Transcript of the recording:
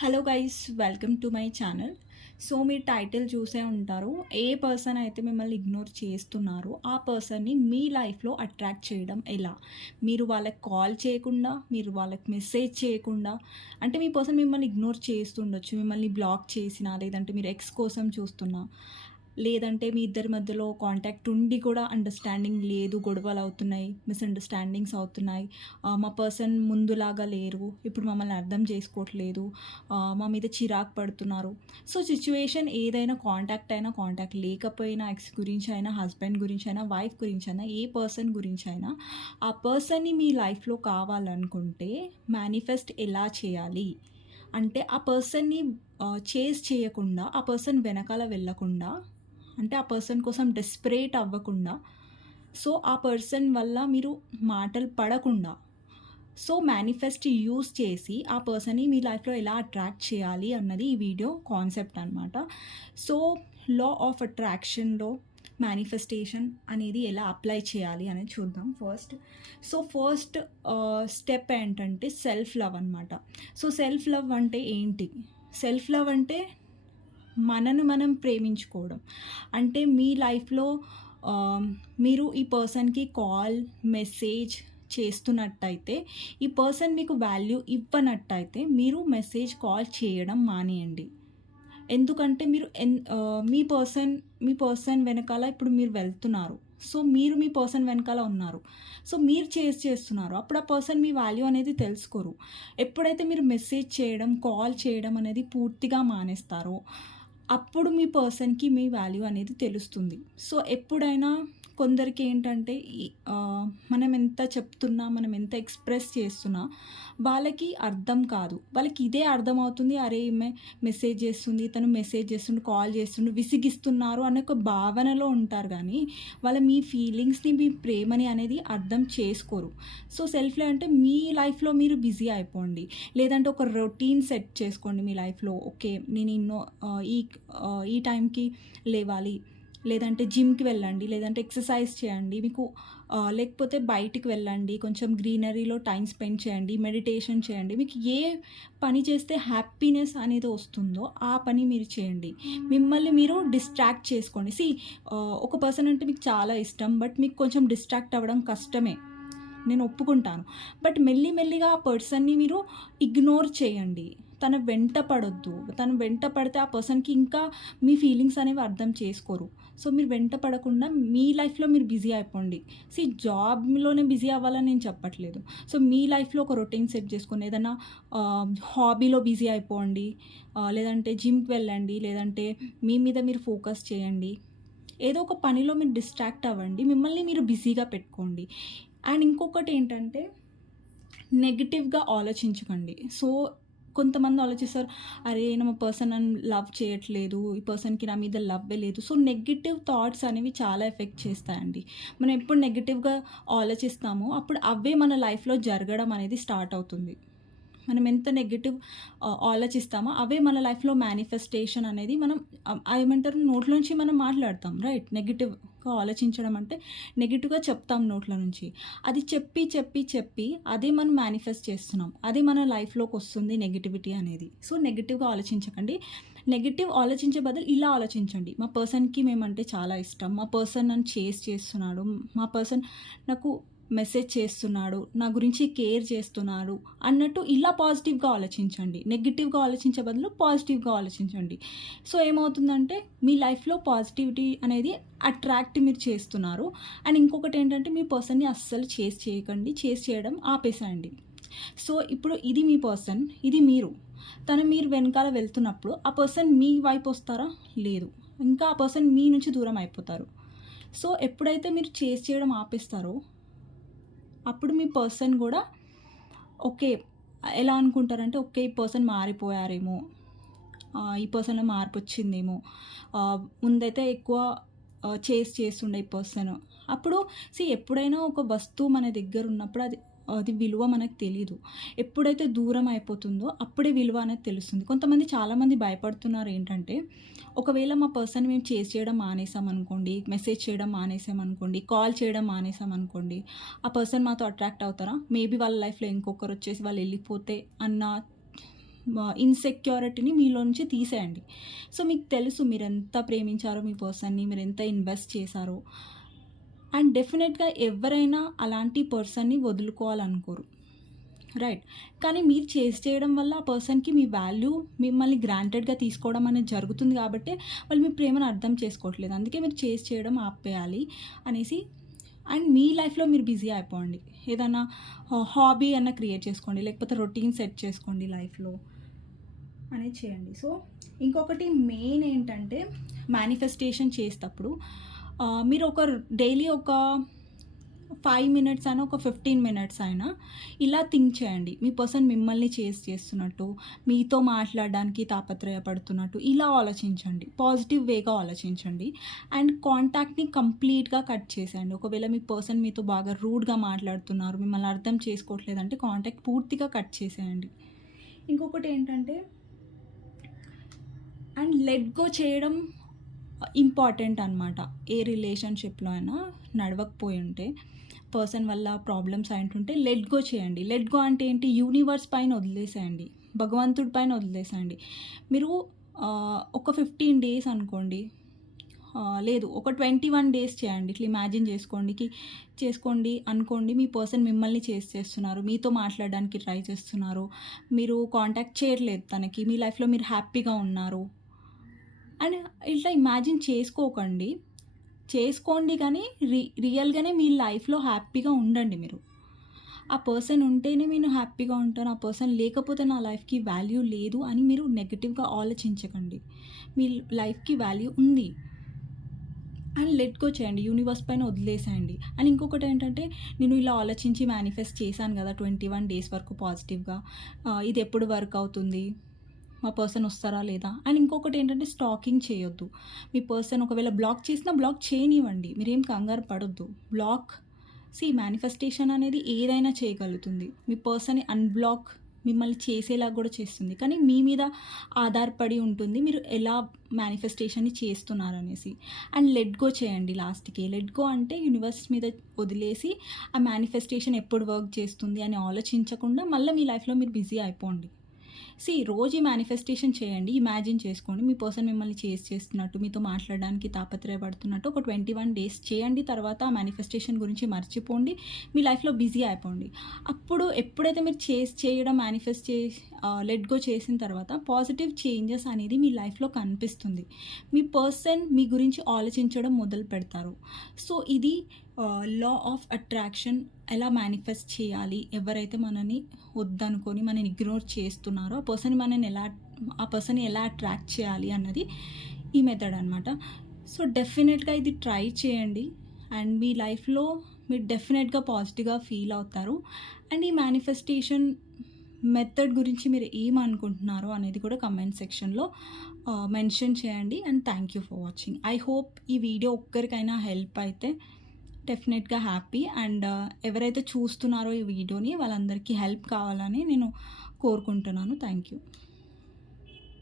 Hello guys welcome to my channel so మీరు title చూసే ఉంటారు. ఏ పర్సన్ అయితే మిమ్మల్ని ఇగ్నోర్ చేస్తున్నారో ఆ పర్సన్ని మీ లైఫ్లో అట్రాక్ట్ చేయడం ఎలా? మీరు వాళ్ళకి కాల్ చేయకుండా మీరు వాళ్ళకి మెసేజ్ చేయకుండా అంటే మీ పర్సన్ మిమ్మల్ని ఇగ్నోర్ చేస్తుండొచ్చు మిమ్మల్ని బ్లాక్ చేసినా లేదంటే మీరు ఎక్స్ కోసం చూస్తున్నా. లేదంటే మీ ఇద్దరి మధ్యలో కాంటాక్ట్ ఉండి కూడా అండర్స్టాండింగ్ లేదు గొడవలు అవుతున్నాయి మిస్అండర్స్టాండింగ్స్ అవుతున్నాయి. మా పర్సన్ ముందులాగా లేరు ఇప్పుడు మమ్మల్ని అర్థం చేసుకోవట్లేదు మా మీద చిరాకు పడుతున్నారు. సో సిచ్యువేషన్ ఏదైనా కాంటాక్ట్ అయినా కాంటాక్ట్ లేకపోయినా ఎక్స్ గురించి అయినా హస్బెండ్ గురించి అయినా వైఫ్ గురించి అయినా ఏ పర్సన్ గురించి అయినా ఆ పర్సన్ని మీ లైఫ్లో కావాలనుకుంటే మేనిఫెస్ట్ ఎలా చేయాలి? అంటే ఆ పర్సన్ని చేస్ చేయకుండా ఆ పర్సన్ వెనకాల వెళ్ళకుండా అంటే ఆ పర్సన్ కోసం డెస్పరేట్ అవ్వకుండా సో ఆ పర్సన్ వల్ల మీరు మాటలు పడకుండా సో మేనిఫెస్ట్ యూస్ చేసి ఆ పర్సన్ని మీ లైఫ్లో ఎలా అట్రాక్ట్ చేయాలి అన్నది ఈ వీడియో కాన్సెప్ట్ అనమాట సో లా ఆఫ్ అట్రాక్షన్లో మేనిఫెస్టేషన్ అనేది ఎలా అప్లై చేయాలి అనేది చూద్దాం ఫస్ట్. సో ఫస్ట్ స్టెప్ ఏంటంటే సెల్ఫ్ లవ్ అనమాట సో సెల్ఫ్ లవ్ అంటే ఏంటి? సెల్ఫ్ లవ్ అంటే మనను మనం ప్రేమించుకోవడం. అంటే మీ లైఫ్లో మీరు ఈ పర్సన్కి కాల్ మెసేజ్ చేస్తున్నట్టయితే ఈ పర్సన్ మీకు వాల్యూ ఇవ్వనట్టయితే మీరు మెసేజ్ కాల్ చేయడం మానేయండి. ఎందుకంటే మీరు ఎన్ మీ పర్సన్ మీ పర్సన్ వెనకాల ఇప్పుడు మీరు వెళ్తున్నారు. సో మీరు మీ పర్సన్ వెనకాల ఉన్నారు. సో మీరు చేసి చేస్తున్నారు. అప్పుడు ఆ పర్సన్ మీ వాల్యూ అనేది తెలుసుకోరు. ఎప్పుడైతే మీరు మెసేజ్ చేయడం కాల్ చేయడం అనేది పూర్తిగా మానేస్తారో అప్పుడు మీ పర్సన్కి మీ వాల్యూ అనేది తెలుస్తుంది. సో ఎప్పుడైనా కొందరికి ఏంటంటే మనం ఎంత చెప్తున్నా మనం ఎంత ఎక్స్ప్రెస్ చేస్తున్నా వాళ్ళకి అర్థం కాదు. వాళ్ళకి ఇదే అర్థం అవుతుంది అరే ఈమె మెసేజ్ చేస్తుంది తను మెసేజ్ చేస్తుండు కాల్ చేస్తుండు విసిగిస్తున్నారు అనే ఒక భావనలో ఉంటారు కానీ వాళ్ళ మీ ఫీలింగ్స్ని మీ ప్రేమని అనేది అర్థం చేసుకోరు. సో సెల్ఫ్లో అంటే మీ లైఫ్లో మీరు బిజీ అయిపోండి. లేదంటే ఒక రొటీన్ సెట్ చేసుకోండి మీ లైఫ్లో. ఓకే నేను ఇన్నో ఈ ఈ టైంకి లేవాలి. లేదంటే జిమ్కి వెళ్ళండి. లేదంటే ఎక్సర్సైజ్ చేయండి. మీకు లేకపోతే బయటికి వెళ్ళండి. కొంచెం గ్రీనరీలో టైం స్పెండ్ చేయండి. మెడిటేషన్ చేయండి. మీకు ఏ పని చేస్తే హ్యాపీనెస్ అనేది వస్తుందో ఆ పని మీరు చేయండి. మిమ్మల్ని మీరు డిస్ట్రాక్ట్ చేసుకోండి. సి ఒక పర్సన్ అంటే మీకు చాలా ఇష్టం. బట్ మీకు కొంచెం డిస్ట్రాక్ట్ అవ్వడం కష్టమే. నేను ఒప్పుకుంటాను. బట్ మెల్లి మెల్లిగా ఆ పర్సన్ని మీరు ఇగ్నోర్ చేయండి. తన వెంట పడొద్దు. తను వెంట పడితే ఆ పర్సన్కి ఇంకా మీ ఫీలింగ్స్ అనేవి అర్థం చేసుకోరు. సో మీరు వెంట పడకుండా మీ లైఫ్లో మీరు బిజీ అయిపోండి. సి జాబ్లోనే బిజీ అవ్వాలని నేను చెప్పట్లేదు. సో మీ లైఫ్లో ఒక రొటీన్ సెట్ చేసుకొని ఏదైనా హాబీలో బిజీ అయిపోండి. లేదంటే జిమ్కి వెళ్ళండి. లేదంటే మీ మీద మీరు ఫోకస్ చేయండి. ఏదో ఒక పనిలో మీరు డిస్ట్రాక్ట్ అవ్వండి. మిమ్మల్ని మీరు బిజీగా పెట్టుకోండి. అండ్ ఇంకొకటి ఏంటంటే నెగిటివ్గా ఆలోచించకండి. సో కొంతమంది ఆలోచిస్తారు అరే నా పర్సన్ లవ్ చేయట్లేదు. ఈ పర్సన్కి నా మీద లవ్ లేదు. సో నెగిటివ్ థాట్స్ అనేవి చాలా ఎఫెక్ట్ చేస్తాయండి. మనం ఎప్పుడు నెగిటివ్గా ఆలోచిస్తామో అప్పుడు అవే మన లైఫ్లో జరగడం అనేది స్టార్ట్ అవుతుంది. మనం ఎంత నెగిటివ్ ఆలోచిస్తామో అవే మన లైఫ్లో మేనిఫెస్టేషన్ అనేది మనం ఏమంటారు ఏమంటారు నోట్లోంచి మనం మాట్లాడతాం రైట్ నెగిటివ్గా ఆలోచించడం అంటే నెగిటివ్గా చెప్తాం నోట్ల నుంచి. అది చెప్పి చెప్పి చెప్పి అదే మనం మేనిఫెస్ట్ చేస్తున్నాం. అదే మన లైఫ్లోకి వస్తుంది నెగిటివిటీ అనేది. సో నెగిటివ్గా ఆలోచించకండి. నెగిటివ్ ఆలోచించే బదులు ఇలా ఆలోచించండి. మా పర్సన్కి మేమంటే చాలా ఇష్టం. మా పర్సన్ నన్ను చేస్ చేస్తున్నాడు. మా పర్సన్ నాకు మెసేజ్ చేస్తున్నాడు నా గురించి కేర్ చేస్తున్నాడు అన్నట్టు ఇలా పాజిటివ్గా ఆలోచించండి. నెగిటివ్గా ఆలోచించే బదులు పాజిటివ్గా ఆలోచించండి. సో ఏమవుతుందంటే మీ లైఫ్లో పాజిటివిటీ అనేది అట్రాక్ట్ మీరు చేస్తున్నారు. అండ్ ఇంకొకటి ఏంటంటే మీ పర్సన్ని అస్సలు చేసి చేయకండి చేసి చేయడం ఆపేసేయండి. సో ఇప్పుడు ఇది మీ పర్సన్ ఇది మీరు. తను మీరు వెనకాల వెళ్తున్నప్పుడు ఆ పర్సన్ మీ వైపు వస్తారా? లేదు. ఇంకా ఆ పర్సన్ మీ నుంచి దూరం అయిపోతారు. సో ఎప్పుడైతే మీరు చేసి చేయడం ఆపేస్తారో అప్పుడు మీ పర్సన్ కూడా ఓకే ఎలా అనుకుంటారంటే ఓకే ఈ పర్సన్ మారిపోయారేమో ఈ పర్సన్లో మార్పు వచ్చిందేమో ముందైతే ఎక్కువ చేసి చేస్తుండే ఈ పర్సన్. అప్పుడు సి ఎప్పుడైనా ఒక వస్తువు మన దగ్గర ఉన్నప్పుడు అది అది విలువ మనకు తెలియదు ఎప్పుడైతే దూరం అయిపోతుందో అప్పుడే విలువ అనేది తెలుస్తుంది. కొంతమంది చాలామంది భయపడుతున్నారు ఏంటంటే ఒకవేళ మా పర్సన్ మేము చేసి చేయడం మానేసాం అనుకోండి మెసేజ్ చేయడం మానేసామనుకోండి కాల్ చేయడం మానేసామనుకోండి ఆ పర్సన్ మాతో అట్రాక్ట్ అవుతారా? మేబీ వాళ్ళ లైఫ్లో ఇంకొకరు వచ్చేసి వాళ్ళు వెళ్ళిపోతే అన్న ఇన్సెక్యూరిటీని మీలో నుంచి తీసేయండి. సో మీకు తెలుసు మీరు ఎంత ప్రేమించారో మీ పర్సన్ని మీరు ఎంత ఇన్వెస్ట్ చేశారో. అండ్ డెఫినెట్గా ఎవరైనా అలాంటి పర్సన్ని వదులుకోవాలనుకోరు. రైట్. కానీ మీరు చేసి చేయడం వల్ల ఆ పర్సన్కి మీ వాల్యూ మిమ్మల్ని గ్రాంటెడ్గా తీసుకోవడం అనేది జరుగుతుంది కాబట్టి వాళ్ళు మీ ప్రేమను అర్థం చేసుకోవట్లేదు. అందుకే మీరు చేసి చేయడం ఆపేయాలి అనేసి అండ్ మీ లైఫ్లో మీరు బిజీ అయిపోండి. ఏదైనా హాబీ అన్న క్రియేట్ చేసుకోండి. లేకపోతే రొటీన్ సెట్ చేసుకోండి లైఫ్లో అనేది చేయండి. సో ఇంకొకటి మెయిన్ ఏంటంటే మేనిఫెస్టేషన్ చేసేటప్పుడు మీరు ఒక డైలీ ఒక ఫైవ్ మినిట్స్ అయినా ఒక ఫిఫ్టీన్ మినిట్స్ అయినా ఇలా థింక్ చేయండి. మీ పర్సన్ మిమ్మల్ని చేస్ చేస్తున్నట్టు మీతో మాట్లాడడానికి తాపత్రయపడుతున్నట్టు ఇలా ఆలోచించండి. పాజిటివ్ వేగా ఆలోచించండి. అండ్ కాంటాక్ట్ని కంప్లీట్గా కట్ చేసేయండి. ఒకవేళ మీ పర్సన్ మీతో బాగా రూడ్గా మాట్లాడుతున్నారు మిమ్మల్ని అర్థం చేసుకోవట్లేదంటే కాంటాక్ట్ పూర్తిగా కట్ చేసేయండి. ఇంకొకటి ఏంటంటే అండ్ లెట్ గో చేయడం ఇంపార్టెంట్ అనమాట ఏ రిలేషన్షిప్లో అయినా నడవకపోయి ఉంటే పర్సన్ వల్ల ప్రాబ్లమ్స్ అయింటుంటే లెట్ గో చేయండి. లెట్ గో అంటే ఏంటి? యూనివర్స్ పైన వదిలేసేయండి. భగవంతుడి పైన వదిలేసేయండి. మీరు ఒక ఫిఫ్టీన్ డేస్ అనుకోండి. లేదు ఒక ట్వంటీ వన్ డేస్ చేయండి. ఇట్లా ఇమాజిన్ చేసుకోండి చేసుకోండి అనుకోండి మీ పర్సన్ మిమ్మల్ని చేసి చేస్తున్నారు. మీతో మాట్లాడడానికి ట్రై చేస్తున్నారు. మీరు కాంటాక్ట్ చేయట్లేదు తనకి. మీ లైఫ్లో మీరు హ్యాపీగా ఉన్నారు. అండ్ ఇట్లా ఇమాజిన్ చేసుకోకండి. చేసుకోండి కానీ రి రియల్గానే మీ లైఫ్లో హ్యాపీగా ఉండండి మీరు. ఆ పర్సన్ ఉంటేనే నేను హ్యాపీగా ఉంటాను ఆ పర్సన్ లేకపోతే నా లైఫ్కి వాల్యూ లేదు అని మీరు నెగిటివ్గా ఆలోచించకండి. మీ లైఫ్కి వాల్యూ ఉంది. అండ్ లెట్ గో చేయండి యూనివర్స్ పైన వదిలేసేయండి. అండ్ ఇంకొకటి ఏంటంటే నేను ఇలా ఆలోచించి మేనిఫెస్ట్ చేశాను కదా ట్వంటీ వన్ డేస్ వరకు పాజిటివ్గా. ఇది ఎప్పుడు వర్క్ అవుతుంది? మా పర్సన్ వస్తారా లేదా? అండ్ ఇంకొకటి ఏంటంటే స్టాకింగ్ చేయొద్దు. మీ పర్సన్ ఒకవేళ బ్లాక్ చేసినా బ్లాక్ చేయనివ్వండి. మీరేం కంగారు పడొద్దు. బ్లాక్ సి మేనిఫెస్టేషన్ అనేది ఏదైనా చేయగలుగుతుంది. మీ పర్సన్ని అన్బ్లాక్ మిమ్మల్ని చేసేలా కూడా చేస్తుంది. కానీ మీ మీద ఆధారపడి ఉంటుంది మీరు ఎలా మేనిఫెస్టేషన్ని చేస్తున్నారనేసి. అండ్ లెట్ గో చేయండి లాస్ట్కి లెట్ గో అంటే యూనివర్స్ మీద వదిలేసి ఆ మేనిఫెస్టేషన్ ఎప్పుడు వర్క్ చేస్తుంది అని ఆలోచించకుండా మళ్ళీ మీ లైఫ్లో మీరు బిజీ అయిపోండి. సి రోజు ఈ మేనిఫెస్టేషన్ చేయండి ఇమాజిన్ చేసుకోండి. మీ పర్సన్ మిమ్మల్ని చేసి చేస్తున్నట్టు మీతో మాట్లాడడానికి తాపత్రయపడుతున్నట్టు ఒక ట్వంటీ వన్ డేస్ చేయండి తర్వాత ఆ మేనిఫెస్టేషన్ గురించి మర్చిపోండి మీ లైఫ్లో బిజీ అయిపోండి. అప్పుడు ఎప్పుడైతే మీరు చేసి చేయడం మేనిఫెస్ట్ చే లెట్ గో చేసిన తర్వాత పాజిటివ్ చేంజెస్ అనేది మీ లైఫ్లో కనిపిస్తుంది. మీ పర్సన్ మీ గురించి ఆలోచించడం మొదలు పెడతారు. సో ఇది లా ఆఫ్ అట్రాక్షన్ ఎలా మేనిఫెస్ట్ చేయాలి? ఎవరైతే మనని వద్దనుకొని మనని ఇగ్నోర్ చేస్తున్నారో ఆ పర్సన్ మనని ఎలా ఆ పర్సన్ ఎలా అట్రాక్ట్ చేయాలి అన్నది ఈ మెథడ్ అనమాట సో డెఫినెట్గా ఇది ట్రై చేయండి. అండ్ మీ లైఫ్లో మీరు డెఫినెట్గా పాజిటివ్గా ఫీల్ అవుతారు. అండ్ ఈ మేనిఫెస్టేషన్ మెథడ్ గురించి మీరు ఏమనుకుంటున్నారో అనేది కూడా కమెంట్ సెక్షన్లో మెన్షన్ చేయండి. And thank you for watching I hope ఈ వీడియో ఒక్కరికైనా హెల్ప్ అయితే డెఫినెట్గా హ్యాపీ అండ్ ఎవరైతే చూస్తున్నారో ఈ వీడియోని వాళ్ళందరికీ హెల్ప్ కావాలని నేను కోరుకుంటున్నాను. Thank you